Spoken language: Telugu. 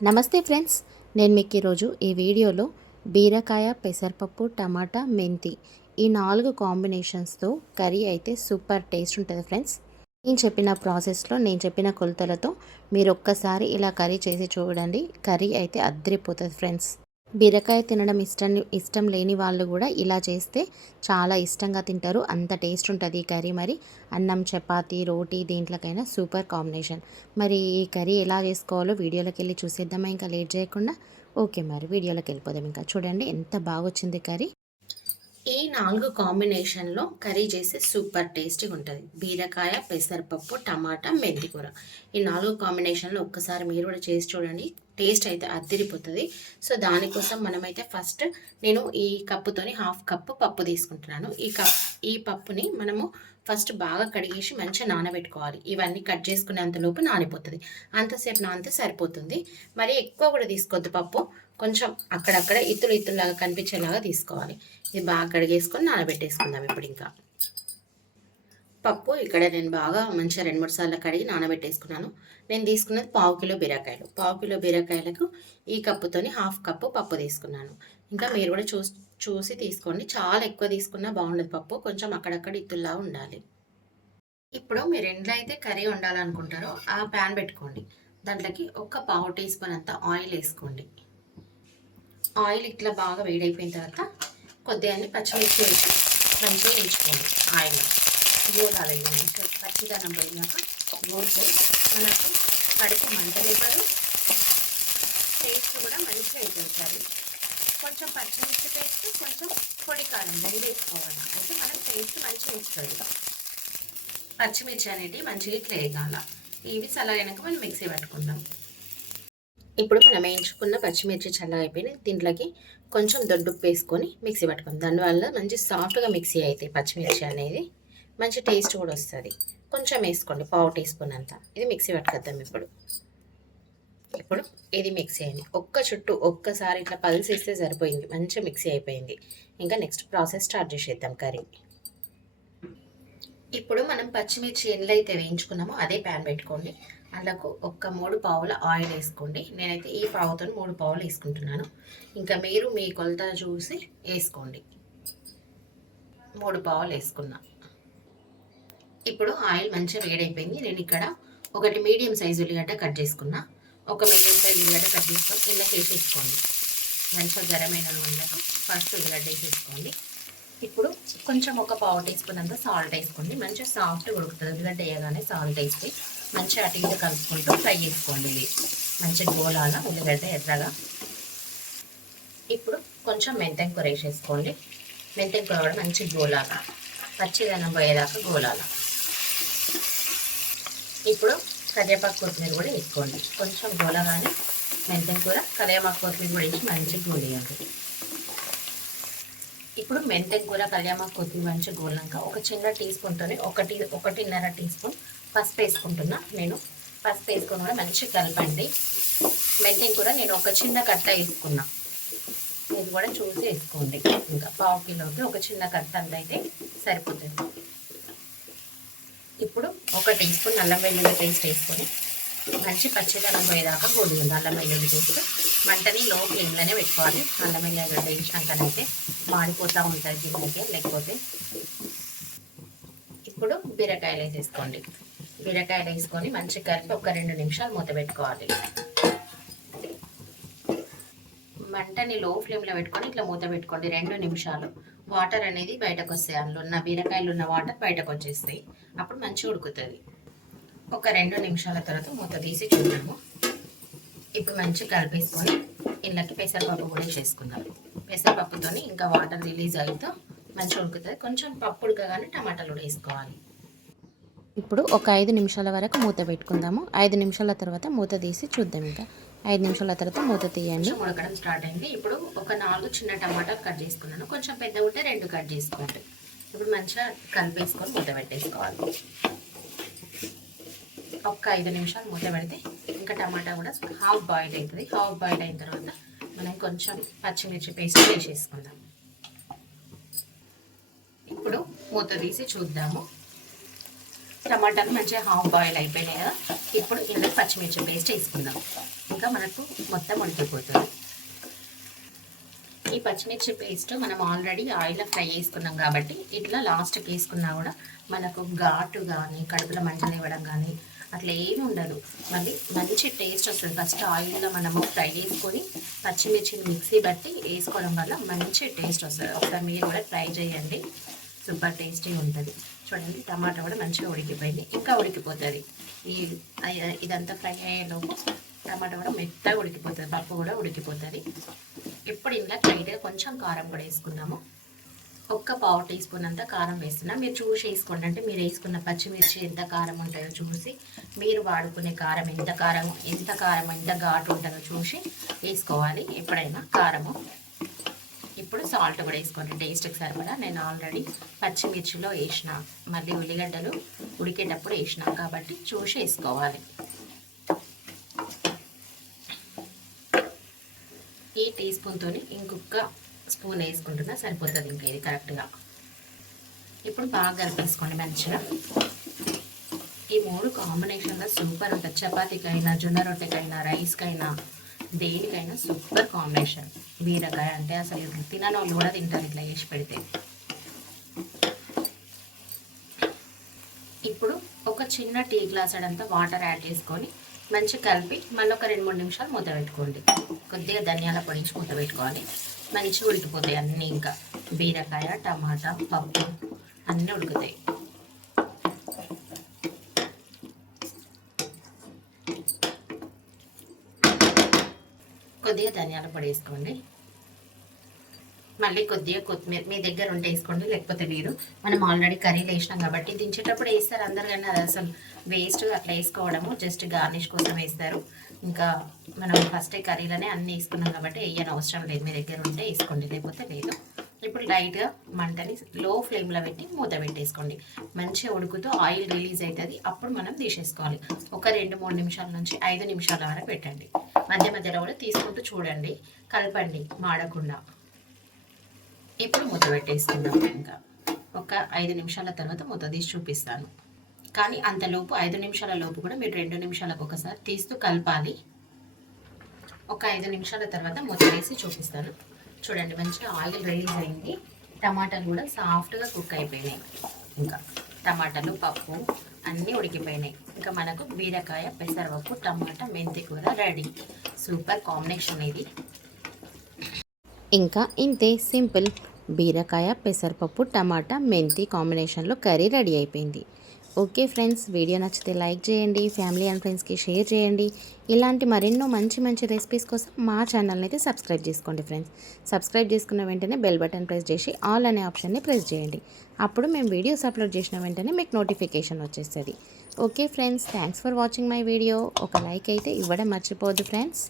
నమస్తే ఫ్రెండ్స్ నేను మీకు ఈరోజు ఈ వీడియోలో బీరకాయ పెసరపప్పు టమాటా మెంతి ఈ నాలుగు కాంబినేషన్స్తో కర్రీ అయితే సూపర్ టేస్ట్ ఉంటుంది ఫ్రెండ్స్. నేను చెప్పిన ప్రాసెస్లో నేను చెప్పిన కొలతలతో మీరు ఒక్కసారి ఇలా కర్రీ చేసి చూడండి కర్రీ అయితే అద్దరిపోతుంది ఫ్రెండ్స్. బీరకాయ తినడం ఇష్టం ఇష్టం లేని వాళ్ళు కూడా ఇలా చేస్తే చాలా ఇష్టంగా తింటారు. అంత టేస్ట్ ఉంటుంది ఈ కర్రీ మరి. అన్నం చపాతీ రోటీ దేంట్లోకైనా సూపర్ కాంబినేషన్. మరి ఈ కర్రీ ఎలా చేసుకోవాలో వీడియోలోకి వెళ్ళి చూసేద్దామా? ఇంకా లేట్ చేయకుండా. ఓకే మరి వీడియోలోకి వెళ్ళిపోదాం ఇంకా. చూడండి ఎంత బాగా వచ్చింది కర్రీ. ఈ నాలుగు కాంబినేషన్లో కర్రీ చేస్తే సూపర్ టేస్టీగా ఉంటుంది. బీరకాయ పెసరపప్పు టమాటా మెంతికూర. ఈ నాలుగు కాంబినేషన్లో ఒక్కసారి మీరు కూడా చేసి చూడండి. టేస్ట్ అయితే అద్దరిపోతుంది సో దానికోసం మనమైతే ఫస్ట్ నేను ఈ కప్పుతోని హాఫ్ కప్పు పప్పు తీసుకుంటున్నాను. ఈ కప్ ఈ పప్పుని మనము ఫస్ట్ బాగా కడిగేసి మంచిగా నానబెట్టుకోవాలి. ఇవన్నీ కట్ చేసుకునేంతలోపు నానిపోతుంది. అంతసేపు నానితే సరిపోతుంది. మరి ఎక్కువ కూడా తీసుకోవద్దు పప్పు. కొంచెం అక్కడక్కడ ఇత్తులు ఇత్తులాగా కనిపించేలాగా తీసుకోవాలి. ఇది బాగా కడిగేసుకొని నానబెట్టేసుకుందాం ఇప్పుడు ఇంకా పప్పు ఇక్కడ నేను బాగా మంచిగా రెండు మూడు సార్లు కడిగి నానబెట్టేసుకున్నాను. నేను తీసుకున్నది పావు కిలో బీరకాయలు. పావు కిలో బీరకాయలకు ఈ కప్పుతోని హాఫ్ కప్పు పప్పు తీసుకున్నాను. ఇంకా మీరు కూడా చూసి చూసి తీసుకోండి. చాలా ఎక్కువ తీసుకున్నా బాగుండదు పప్పు. కొంచెం అక్కడక్కడ ఇత్తుల్లా ఉండాలి. ఇప్పుడు మీరు ఎండ్లో అయితే కర్రీ వండాలనుకుంటారో ఆ ప్యాన్ పెట్టుకోండి. దాంట్లోకి ఒక పావు టీ స్పూన్ అంత ఆయిల్ వేసుకోండి. ఆయిల్ ఇట్లా బాగా వేడైపోయిన తర్వాత కొద్దిగా పచ్చిమిర్చి వేసి మంచిగా వేయించుకోండి. ఆయిల్. గోలాలు మంచిగా పచ్చిదనం పోయినాక గోలితే మనకు కడుపు మంటలివ్వదు టేస్ట్ కూడా మంచిగా అవుతుంది కొంచెం పచ్చిమిర్చి పేస్ట్ కొంచెం పొడి కారం రెండు వేసుకోవాలి. అయితే మనం టేస్ట్ మంచిగా వస్తుంది పచ్చిమిర్చి అనేటివి మంచిగా ఇట్లా వేయాల ఇవి చల్లగైనాక మనం మిక్సీ పట్టుకుందాం. ఇప్పుడు మనం వేయించుకున్న పచ్చిమిర్చి చల్లగా అయిపోయినాయి దీంట్లోకి కొంచెం దొడ్డుకు వేసుకొని మిక్సీ పట్టుకుందాం. దానివల్ల మంచి సాఫ్ట్గా మిక్సీ అవుతాయి పచ్చిమిర్చి అనేది. మంచి టేస్ట్ కూడా వస్తుంది. కొంచెం వేసుకోండి పావు టీ స్పూన్ అంత. ఇది మిక్సీ పట్టుకొద్దాం ఇప్పుడు. ఇప్పుడు ఇది మిక్సీ అయింది ఒక్క చుట్టూ ఒక్కసారి ఇట్లా పల్స్ ఇస్తే సరిపోయింది. మంచిగా మిక్సీ అయిపోయింది. ఇంకా నెక్స్ట్ ప్రాసెస్ స్టార్ట్ చేసేద్దాం కర్రీ. ఇప్పుడు మనం పచ్చిమిర్చి ఎండ్లు వేయించుకున్నామో అదే ప్యాన్ పెట్టుకోండి. అందులోకి ఒక్క మూడు పావుల ఆయిల్ వేసుకోండి. నేనైతే ఈ పావుతో మూడు పావులు వేసుకుంటున్నాను. ఇంకా మీరు మీ కొలత చూసి వేసుకోండి. మూడు పావులు వేసుకున్నాను ఇప్పుడు ఆయిల్ మంచిగా వేడైపోయింది. నేను ఇక్కడ ఒకటి మీడియం సైజు ఉల్లిగడ్డ కట్ చేసుకున్నా. ఒక మీడియం సైజు ఉల్లిగడ్డ కట్ చేసుకొని ఇలా వేసేసుకోండి. మంచిగా గరమైన నూనెలకు ఫస్ట్ ఉల్లిగడ్డ వేసేసుకోండి. ఇప్పుడు కొంచెం ఒక పావు టీ స్పూన్ అంతా సాల్ట్ వేసుకోండి. మంచిగా సాఫ్ట్గా ఉడుకుతుంది. ఉల్లిగడ్డ వేయగానే సాల్ట్ వేసి మంచిగా అటు ఇటు కలుపుకుంటూ ఫ్రై చేసుకోండి ఇది. మంచిగా గోలాల ఉల్లిగడ్డ ఎర్రగా. ఇప్పుడు కొంచెం మెంతెం కూర వేసేసుకోండి. మెంతెం కూర కూడా మంచి గోలాల. పచ్చిదనం పోయేదాకా గోలాల. ఇప్పుడు కరివేపాకు కొత్తిమీర కూడా వేసుకోండి. కొంచెం గోలగానే మెంతం కూర కరివేపాకు కొత్తిమీర కూడా వేసి మంచిగా గోలేయండి ఇప్పుడు మెంతం కూర కళ్యామాకు కొత్తిమీర మంచిగా గోలినాక ఒక చిన్న టీ స్పూన్తోనే ఒకటి ఒకటిన్నర టీ స్పూన్ పసుపు వేసుకుంటున్నా నేను. పసుపు వేసుకుని కూడా మంచిగా కలపండి. మెంతం కూర నేను ఒక చిన్న కట్ట వేసుకున్నా. ఇది కూడా చూసి వేసుకోండి. ఇంకా పావు కిలోకి ఒక చిన్న కట్ట అంత అయితే సరిపోతుంది. ఇప్పుడు ఒక టీ స్పూన్ అల్లం వెల్లుల్లి పేస్ట్ వేసుకొని మంచి పచ్చిదనం పోయేదాకా గోధుమ అల్లం వెల్లుల్లి పేస్ట్ మంటని లో ఫ్లేమ్లోనే పెట్టుకోవాలి. అల్లం వెల్లుల్లి వేసినాకనైతే మాడిపోతూ ఉంటుంది గిన్నెకి లేకపోతే ఇప్పుడు బీరకాయలు వేసేసుకోండి. బీరకాయలు వేసుకొని మంచి కలిపి ఒక రెండు నిమిషాలు మూత పెట్టుకోవాలి. మంటని లో ఫ్లేమ్లో పెట్టుకొని ఇట్లా మూత పెట్టుకోండి రెండు నిమిషాలు. వాటర్ అనేది బయటకు వస్తాయి అందులో ఉన్న బీరకాయలు ఉన్న వాటర్ బయటకు వచ్చేస్తాయి అప్పుడు మంచిగా ఉడుకుతుంది. ఒక రెండు నిమిషాల తర్వాత మూత తీసి చూద్దాము. ఇప్పుడు మంచిగా కలిపేసుకొని ఇళ్ళకి పెసరపప్పు కూడా చేసుకుందాం పెసరపప్పుతో ఇంకా వాటర్ రిలీజ్ అవుతూ మంచిగా ఉడుకుతుంది. కొంచెం పప్పు ఉడకగానే టమాటాలు కూడా వేసుకోవాలి. ఇప్పుడు ఒక ఐదు నిమిషాల వరకు మూత పెట్టుకుందాము. ఐదు నిమిషాల తర్వాత మూత తీసి చూద్దాం ఇంకా. ఐదు నిమిషాల తర్వాత మూత తీయండి. ఉడకడం స్టార్ట్ అయింది. ఇప్పుడు ఒక నాలుగు చిన్న టమాటాలు కట్ చేసుకున్నాను. కొంచెం పెద్ద ఉంటే రెండు కట్ చేసుకోండి. ఇప్పుడు మంచిగా కలిపేసుకొని మూత పెట్టేసుకోవాలి. ఒక్క ఐదు నిమిషాలు మూత పెడితే ఇంకా టమాటా కూడా హాఫ్ బాయిల్ అవుతుంది హాఫ్ బాయిల్ అయిన తర్వాత మనం కొంచెం పచ్చిమిర్చి పేస్ట్ వేసేసుకుందాం. ఇప్పుడు మూత తీసి చూద్దాము. టమాటాలు మంచిగా హాఫ్ బాయిల్ అయిపోయినాయి కదా. ఇప్పుడు ఇందులో పచ్చిమిర్చి పేస్ట్ వేసుకుందాం. ఇంకా మనకు మొత్తం ఉడికిపోతుంది. ఈ పచ్చిమిర్చి పేస్ట్ మనం ఆల్రెడీ ఆయిల్లో ఫ్రై చేసుకున్నాం కాబట్టి ఇట్లా లాస్ట్కి వేసుకున్నా కూడా మనకు ఘాటు కానీ కడుపులో మంటలు ఇవ్వడం కానీ అట్లా ఏమి ఉండదు. మళ్ళీ మంచి టేస్ట్ వస్తుంది. ఫస్ట్ ఆయిల్లో మనము ఫ్రై చేసుకొని పచ్చిమిర్చిని మిక్సీ బట్టి వేసుకోవడం వల్ల మంచి టేస్ట్ వస్తుంది. ఒకసారి మీరు కూడా ట్రై చేయండి. సూపర్ టేస్టీ ఉంటుంది. చూడండి టమాటా కూడా మంచిగా ఉడికిపోయింది. ఇంకా ఉడికిపోతుంది. ఈ ఇదంతా ఫ్రై అయ్యేలోపు టమాటా కూడా మెత్తగా ఉడికిపోతుంది పప్పు కూడా ఉడికిపోతుంది. ఇప్పుడు ఇంట్లో లైట్గా కొంచెం కారం కూడా వేసుకున్నాము ఒక్క పావు టీ స్పూన్ అంతా కారం వేస్తున్నా. మీరు చూసి వేసుకోండి. అంటే మీరు వేసుకున్న పచ్చిమిర్చి ఎంత కారం ఉంటుందో చూసి మీరు వాడుకునే కారం ఎంత కారం ఎంత కారం ఎంత ఘాటు ఉంటుందో చూసి వేసుకోవాలి. ఎప్పుడైనా కారము ఇప్పుడు సాల్ట్ కూడా వేసుకోండి. టేస్ట్కి సరిపడా నేను ఆల్రెడీ పచ్చిమిర్చిలో వేసిన మళ్ళీ ఉల్లిగడ్డలు ఉడికేటప్పుడు వేసిన. కాబట్టి చూసి వేసుకోవాలి. ఈ టీ స్పూన్తో ఇంకొక స్పూన్ వేసుకుంటున్నా. సరిపోతుంది ఇంకా ఇది కరెక్ట్గా ఇప్పుడు బాగా కలిపేసుకోండి మంచిగా. ఈ మూడు కాంబినేషన్లో సూపర్ ఉంటుంది చపాతీకైనా జొన్న రొట్టెకైనా రైస్కైనా దేనికైనా సూపర్ కాంబినేషన్ బీరకాయ అంటే అసలు తినని వాళ్ళు కూడా తింటారు ఇట్లా చేసి పెడితే. ఇప్పుడు ఒక చిన్న టీ గ్లాస్ అడంతా వాటర్ యాడ్ చేసుకొని మంచిగా కలిపి మళ్ళీ ఒక రెండు మూడు నిమిషాలు మూత పెట్టుకోండి. కొద్దిగా ధనియాల పొడి వేసి మూత పెట్టుకోవాలి. మంచిగా ఉడికిపోతాయి అన్నీ ఇంకా. బీరకాయ టమాటా పప్పు అన్నీ ఉడుకుతాయి. కొద్దిగా ధనియాల పొడి వేసుకోండి. మళ్ళీ కొద్దిగా కొత్తిమీర మీ దగ్గర ఉంటే వేసుకోండి లేకపోతే మీరు మనం ఆల్రెడీ కర్రీలు వేసినాం కాబట్టి దించేటప్పుడు వేస్తారు అందరికన్నా అది అసలు వేస్ట్ అట్లా వేసుకోవడము జస్ట్ గార్నిష్ కోసం వేస్తారు. ఇంకా మనం ఫస్ట్ కర్రీలోనే అన్నీ వేసుకున్నాం కాబట్టి వేయని అవసరం లేదు మీ దగ్గర ఉంటే వేసుకోండి లేకపోతే లేదు. ఇప్పుడు లైట్గా మంటని లో ఫ్లేమ్లో పెట్టి మూత పెట్టేసుకోండి. మంచిగా ఉడుకుతూ ఆయిల్ రిలీజ్ అవుతుంది అప్పుడు మనం తీసేసుకోవాలి. ఒక రెండు మూడు నిమిషాల నుంచి ఐదు నిమిషాల వరకు పెట్టండి. మధ్య మధ్యలో కూడా తీసుకుంటూ చూడండి. కలపండి మాడకుండా. ఇప్పుడు మూత పెట్టేసుకుందాం ఇంకా. ఒక ఐదు నిమిషాల తర్వాత మూత తీసి చూపిస్తాను. కానీ అంతలోపు ఐదు నిమిషాల లోపు కూడా మీరు రెండు నిమిషాలకు ఒకసారి తీస్తూ కలపాలి. ఒక ఐదు నిమిషాల తర్వాత మూత వేసి చూపిస్తాను. చూడండి మంచిగా ఆయిల్ రిలీజ్ అయింది. టమాటాలు కూడా సాఫ్ట్గా కుక్ అయిపోయినాయి. ఇంకా టమాటాలు పప్పు అన్నీ ఉడికిపోయినాయి. ఇంకా మనకు బీరకాయ పెసరపప్పు టమాటా మెంతి కూర రెడీ. సూపర్ కాంబినేషన్ ఇది. ఇంకా ఇంతే సింపుల్. బీరకాయ పెసరపప్పు టమాటా మెంతి కాంబినేషన్లో కర్రీ రెడీ అయిపోయింది. ఓకే ఫ్రెండ్స్ వీడియో నచ్చితే లైక్ చేయండి ఫ్యామిలీ అండ్ ఫ్రెండ్స్కి షేర్ చేయండి. ఇలాంటి మరెన్నో మంచి మంచి రెసిపీస్ కోసం మా ఛానల్ని అయితే సబ్స్క్రైబ్ చేసుకోండి ఫ్రెండ్స్. సబ్స్క్రైబ్ చేసుకున్న వెంటనే బెల్ బటన్ ప్రెస్ చేసి ఆల్ అనే ఆప్షన్ని ప్రెస్ చేయండి. అప్పుడు మేము వీడియోస్ అప్లోడ్ చేసిన వెంటనే మీకు నోటిఫికేషన్ వచ్చేస్తుంది. Okay friends thanks for watching my video. ఒక లైక్ అయితే ఇవ్వడం మర్చిపోవద్దు ఫ్రెండ్స్.